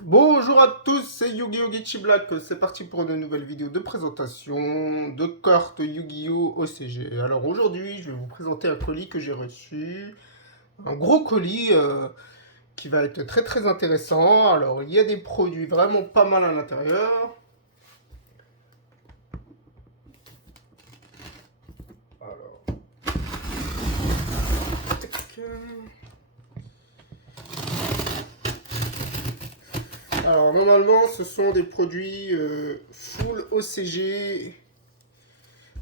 Bonjour à tous, c'est Yu-Gi-Oh! Geechi Black. C'est parti pour une nouvelle vidéo de présentation de cartes Yu-Gi-Oh! OCG. Alors aujourd'hui, je vais vous présenter un colis que j'ai reçu. Un gros colis qui va être très très intéressant. Alors il y a des produits vraiment pas mal à l'intérieur. Alors, tac. Alors normalement, ce sont des produits full OCG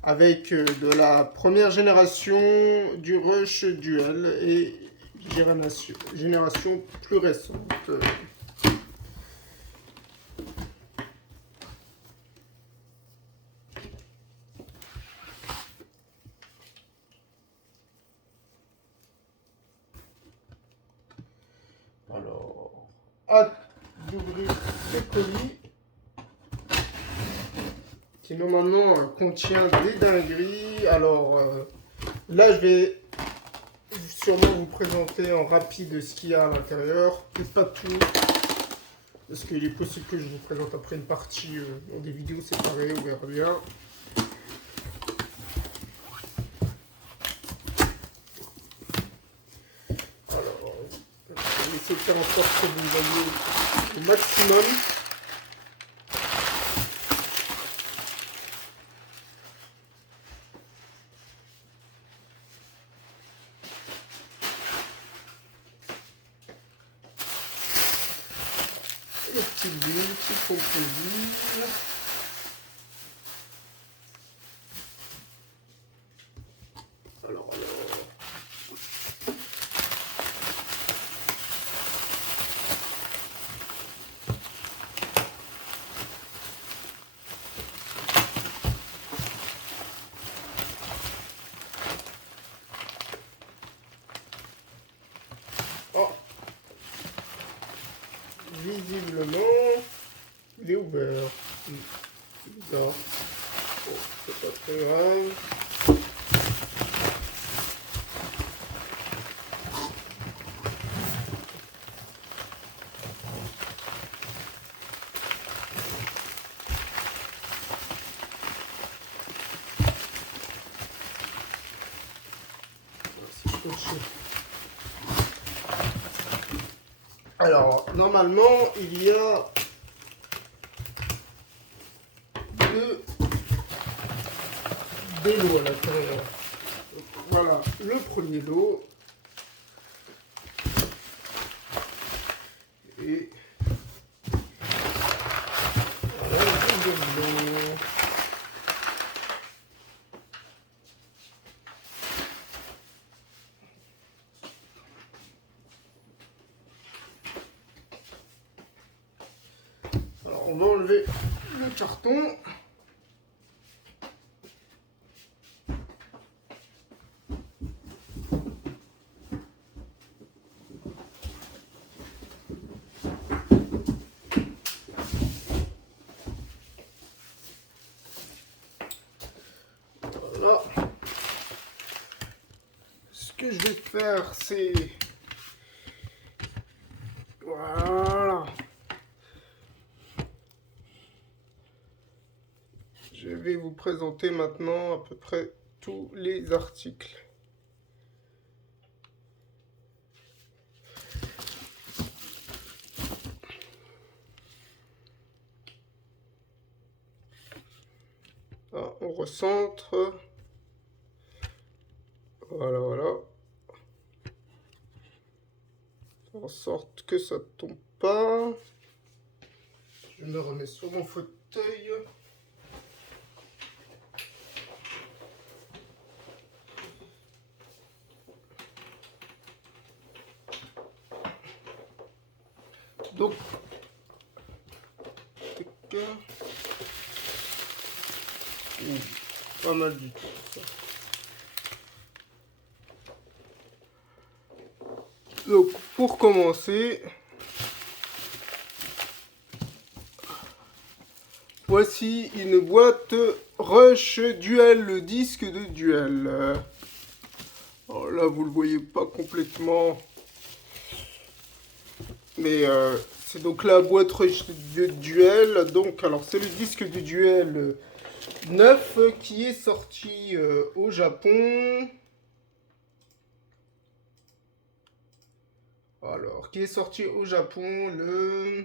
avec de la première génération du Rush Duel et génération plus récente. Alors, hâte d'ouvrir ce colis qui normalement contient des dingueries. Alors là, je vais sûrement vous présenter en rapide ce qu'il y a à l'intérieur. Peut-être pas tout, parce qu'il est possible que je vous présente après une partie dans des vidéos séparées, on verra bien. Alors, je vais essayer de faire en sorte que vous voyez au maximum. Les petites bulles qui font plaisir. Alors. Oh, visiblement, il est ouvert. C'est bizarre. Bon, c'est pas très grave. Alors, normalement, il y a deux lots à l'intérieur. Voilà, le premier lot. Et voilà le deuxième lot. Alors, on va enlever le carton. Voilà. Ce que je vais faire, c'est... Voilà. Je vais vous présenter maintenant à peu près tous les articles. Ah, on recentre. Voilà, voilà. En sorte que ça tombe pas. Je me remets sur mon fauteuil. Donc, pas mal du tout ça. Donc, pour commencer, voici une boîte Rush Duel, le disque de duel. Alors là, vous le voyez pas complètement. Mais c'est donc la boîte Rush de Duel. Donc, alors c'est le disque du Duel 9 qui est sorti au Japon. Alors, qui est sorti au Japon le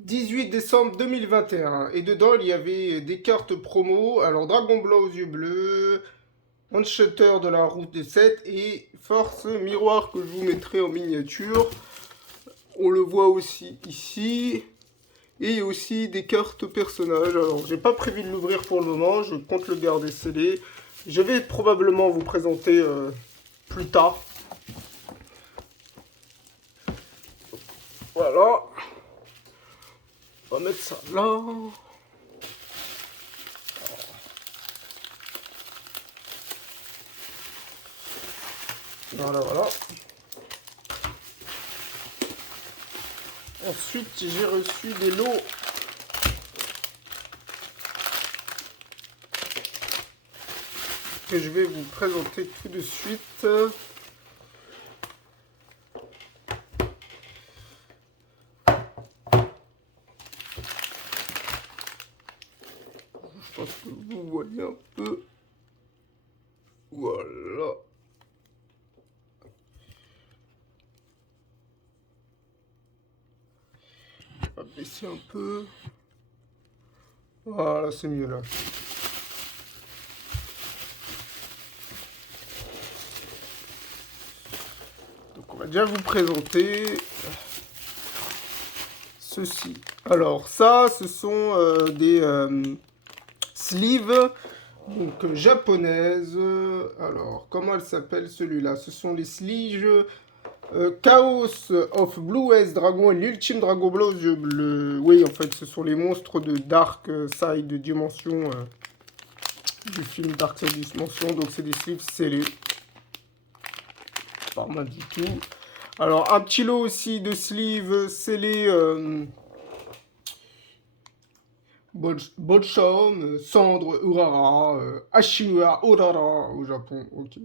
18 décembre 2021. Et dedans, il y avait des cartes promo. Alors, Dragon Blanc aux yeux bleus, Shutter de la route des 7 et Force Miroir que je vous mettrai en miniature. On le voit aussi ici. Et il y a aussi des cartes personnages. Alors, j'ai pas prévu de l'ouvrir pour le moment. Je compte le garder scellé. Je vais probablement vous présenter plus tard. Voilà. On va mettre ça là. Voilà, voilà. Ensuite, j'ai reçu des lots que je vais vous présenter tout de suite. Je pense que vous voyez un peu. Voilà. On va baisser un peu. Voilà, c'est mieux là. Donc on va déjà vous présenter ceci. Alors ça, ce sont des sleeves donc japonaises. Alors comment elle s'appelle celui-là? Ce sont les sleeves Chaos of Blue Eyes Dragon et l'ultime Dragon Blanc aux yeux bleus. Oui, en fait, ce sont les monstres de Dark Side Dimension du film Dark Side Dimension. Donc, c'est des sleeves scellés. Pas mal du tout. Alors, un petit lot aussi de sleeves scellés Bolshom, Cendre, Urara, Ashiwa, Urara au Japon. Ok.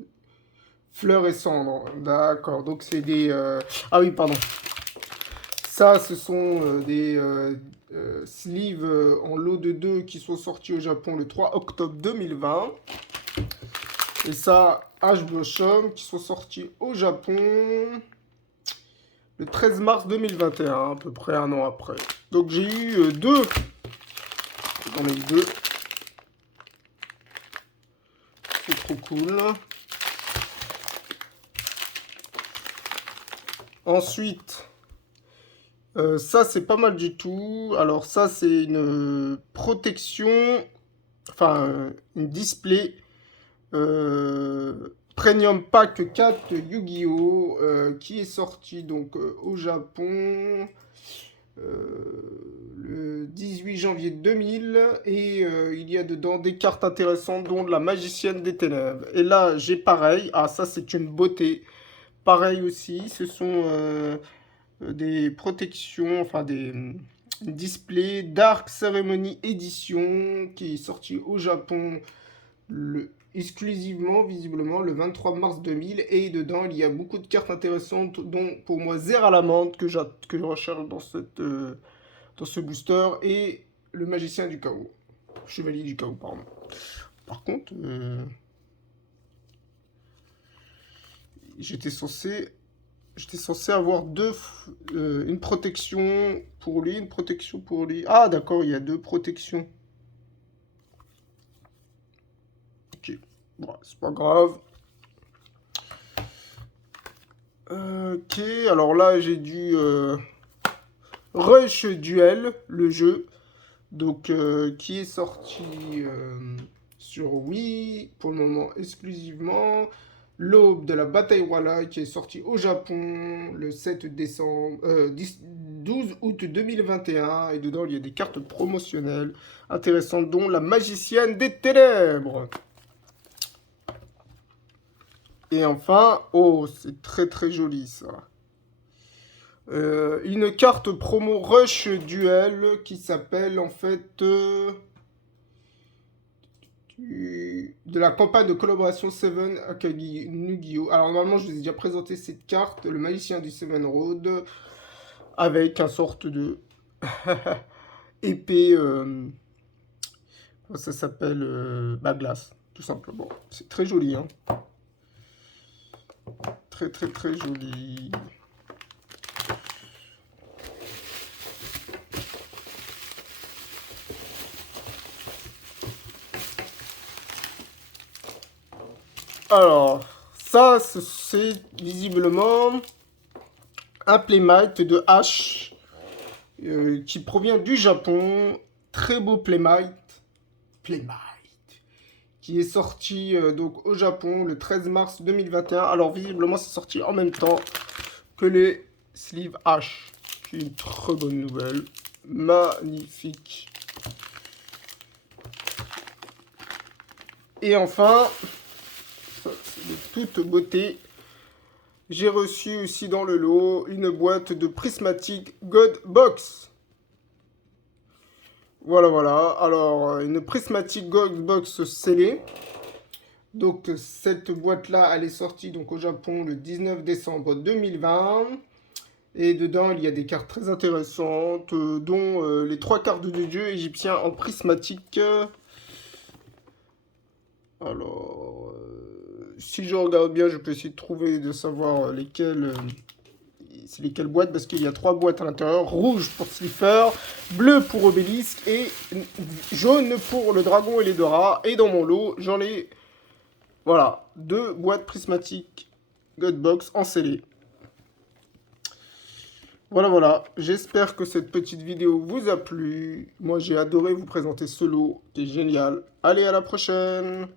Fleurs et cendres, d'accord. Donc c'est des... Ah oui, pardon. Ça, ce sont des sleeves en lot de 2 qui sont sortis au Japon le 3 octobre 2020. Et ça, H. Blossom, qui sont sortis au Japon le 13 mars 2021, à peu près un an après. Donc j'ai eu deux. J'en ai eu deux. C'est trop cool. Ensuite, ça c'est pas mal du tout. Alors ça c'est une protection, enfin une display Premium Pack 4 Yu-Gi-Oh! Qui est sorti donc au Japon le 18 janvier 2000 et il y a dedans des cartes intéressantes dont la Magicienne des Ténèbres. Et là j'ai pareil, ah ça c'est une beauté. Pareil aussi, ce sont des protections, enfin des displays Dark Ceremony Edition qui est sorti au Japon exclusivement, visiblement, le 23 mars 2000. Et dedans, il y a beaucoup de cartes intéressantes, dont pour moi Zeralamante que je recherche dans, dans ce booster et le Magicien du Chaos. Chevalier du Chaos, pardon. Par contre, j'étais censé avoir une protection pour lui, une protection pour lui. Ah, d'accord, il y a deux protections. Ok, bon, c'est pas grave. Ok, alors là, j'ai du Rush Duel, le jeu. Donc, qui est sorti sur Wii, pour le moment exclusivement. L'aube de la bataille royale qui est sorti au Japon le 7 décembre, 12 août 2021. Et dedans, il y a des cartes promotionnelles intéressantes, dont la Magicienne des Ténèbres. Et enfin, oh, c'est très très joli ça. Une carte promo Rush Duel qui s'appelle en fait... de la campagne de collaboration Seven Akagi Yu-Gi-Oh! Alors normalement je vous ai déjà présenté cette carte, le magicien du Seven Road, avec un sorte de épée, ça s'appelle glace, tout simplement. C'est très joli, hein. Très très très joli. Alors, ça, c'est visiblement un Playmate de H qui provient du Japon. Très beau Playmate. Qui est sorti donc au Japon le 13 mars 2021. Alors, visiblement, c'est sorti en même temps que les sleeves H. Qui est une très bonne nouvelle. Magnifique. Et enfin, c'est de toute beauté, j'ai reçu aussi dans le lot une boîte de Prismatic God Box. Voilà, voilà. Alors, une Prismatic God Box scellée. Donc, cette boîte-là, elle est sortie donc, au Japon le 19 décembre 2020. Et dedans, il y a des cartes très intéressantes, dont les 3 cartes de dieu égyptien en prismatique. Alors, si je regarde bien, je peux essayer de trouver, de savoir lesquelles, c'est lesquelles boîtes, parce qu'il y a 3 boîtes à l'intérieur. Rouge pour Slipher, bleu pour Obélisque et jaune pour le dragon et les Dora. Et dans mon lot, j'en ai, voilà, 2 boîtes prismatiques Godbox en scellé. Voilà, voilà. J'espère que cette petite vidéo vous a plu. Moi, j'ai adoré vous présenter ce lot qui est génial. Allez, à la prochaine!